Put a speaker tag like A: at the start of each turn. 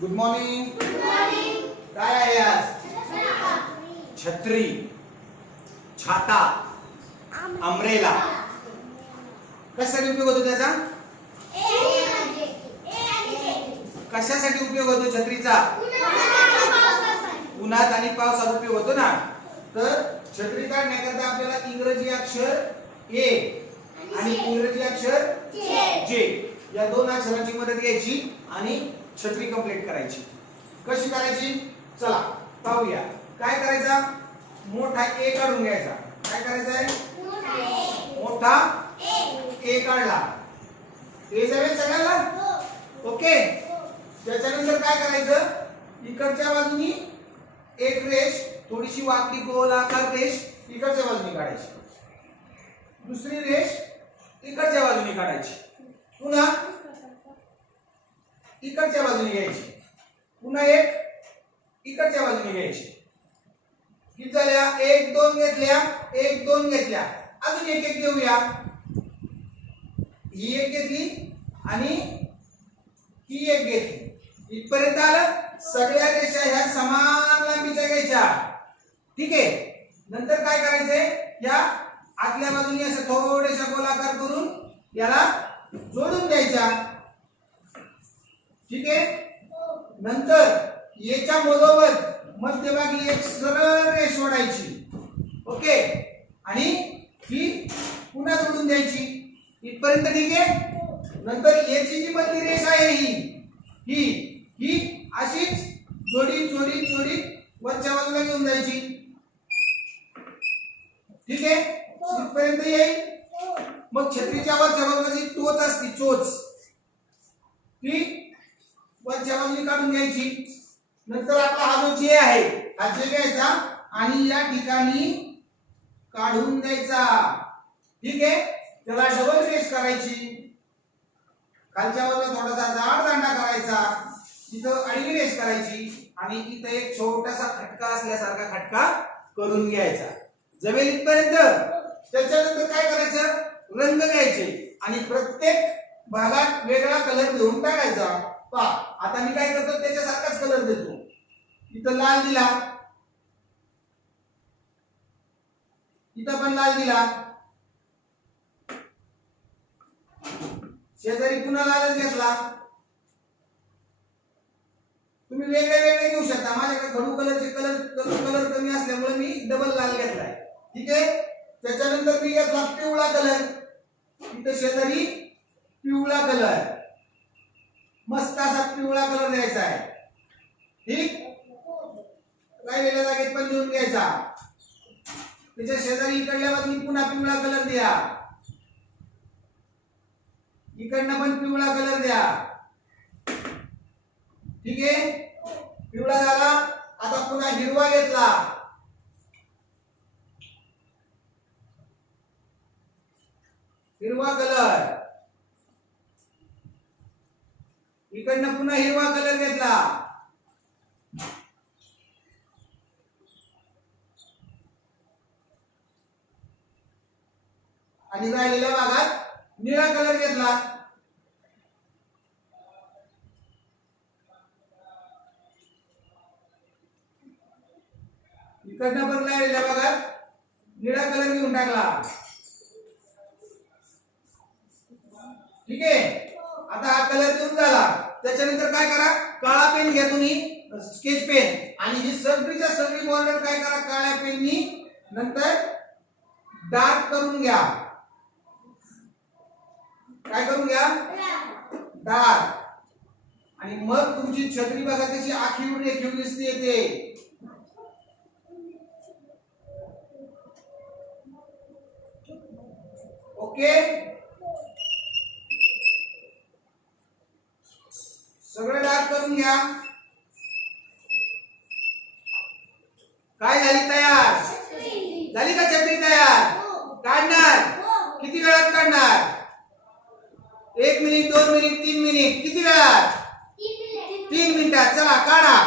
A: Good morning काय आहे आज छत्री छाता अमरेला कशासाठी उपयोग होतो त्याचा? कशासाठी उपयोग होतो छत्रीचा? उन्हात आणि पावसात उपयोग होतो ना. तर छत्री काढण्याकरता आपल्याला इंग्रजी अक्षर ए आणि इंग्रजी अक्षर जे. या दोन अक्षरांची मदत घ्यायची आणि छत्री कंप्लीट करायची. कशी करायची? चला पाहूया. काय करायचा? मोठा ए काढून घ्यायचा. काय करायचा आहे मोठा ए काढला. ए जावे सगळ्याला ओके. त्याच्यानंतर काय करायचं? इकडच्या बाजूनी एक रेष थोडीशी वाकडी गोलाकार रेष इकडच्या बाजूनी काढायची. दुसरी रेष इकडच्या बाजूनी काढायची. पुन्हा इकडच्या बाजूने घ्यायची. पुन्हा एक इकडच्या बाजूने घ्यायची. किती झाल्या? एक दोन घेतल्या. एक दोन घेतल्या. अजून एक एक घेऊया. ही एक घेतली आणि ही एक घेतली. इथपर्यंत आलं सगळ्या रेषा ह्या समान लांबीच्या घ्यायच्या. ठीक आहे? नंतर काय करायचंय? या आतल्या बाजूने असं थोडेशा गोलाकार करून याला जोडून द्यायच्या ठीक आहे? नंतर याच्या बरोबर मध्यभागी एक सरळ रेष ओढायची. ओके? आणि ही पुन्हा जोडून द्यायची. इथपर्यंत ठीक आहे? नंतर याची जी मधली रेष आहे ही ही ही अशीच जोडी जोडी जोडी वरच्या बाजूला घेऊन जायची. ठीक आहे? इथपर्यंत येईल. मग छत्रीच्या वरच्या बाजूला जी टोच असते चोच वरच्या बाजूने काढून घ्यायची. नंतर आपला हा जो जे आहे हा जे घ्यायचा आणि या ठिकाणी काढून द्यायचा. ठीक आहे? त्याला डबल रेस करायची. खालच्या बाजूला थोडासा जाड दांडा करायचा. तिथं अडीली रेस करायची. आणि इथं एक छोटासा खटका असल्यासारखा खटका करून घ्यायचा. जमेल इथपर्यंत? त्याच्यानंतर काय करायचं? रंग घ्यायचे. आणि प्रत्येक भागात वेगळा कलर देऊन टाकायचा. पहा आता मी काय करतो त्याच्यासारखाच कलर देतो. इथं लाल दिला. इथं पण लाल दिला. शेजारी पुन्हा लालच घेतला. तुम्ही वेगळे वेगळे घेऊ शकता. माझ्याकडे खडू कलरचे कलर कलर कमी असल्यामुळे मी डबल लाल घेतलाय. ठीक आहे? त्याच्यानंतर मी घेतला पिवळा कलर इथं शेजारी पिवळा कलर मस्त असा पिवळा कलर द्यायचा आहे. ठीक? राहिलेल्या जागेत पण देऊन घ्यायचा. त्याच्या शेजारी इकडल्या बाजूनी पुन्हा पिवळा कलर द्या. इकडनं पण पिवळा कलर द्या. ठीक आहे? पिवळा झाला. आता पुन्हा हिरवा घेतला. हिरवा कलर इकडनं पुन्हा हिरवा कलर घेतला. आणि राहिलेल्या भागात निळा कलर घेतला. इकडनं पण राहिलेल्या भागात निळा कलर घेऊन टाकला. ठीक आहे? आता हा कलर देऊन झाला त्याच्यानंतर काय करा? काळा पेन घ्या तुम्ही स्केच पेन. आणि ही सगळीच्या सगळी बॉर्डर काय करा? काळ्या पेननी नंतर डार्क करून घ्या. काय करून घ्या? डार्क आणि मग तुमची छत्री बघा कशी आखीव रेखीव दिसते येते. ओके? सगळं घ्या. काय झाली तयार? झाली का छत्री तयार? काढणार. किती वेळात काढणार? एक मिनिट दोन मिनिट तीन मिनिट. किती वेळात? तीन मिनिटात. चला काढा.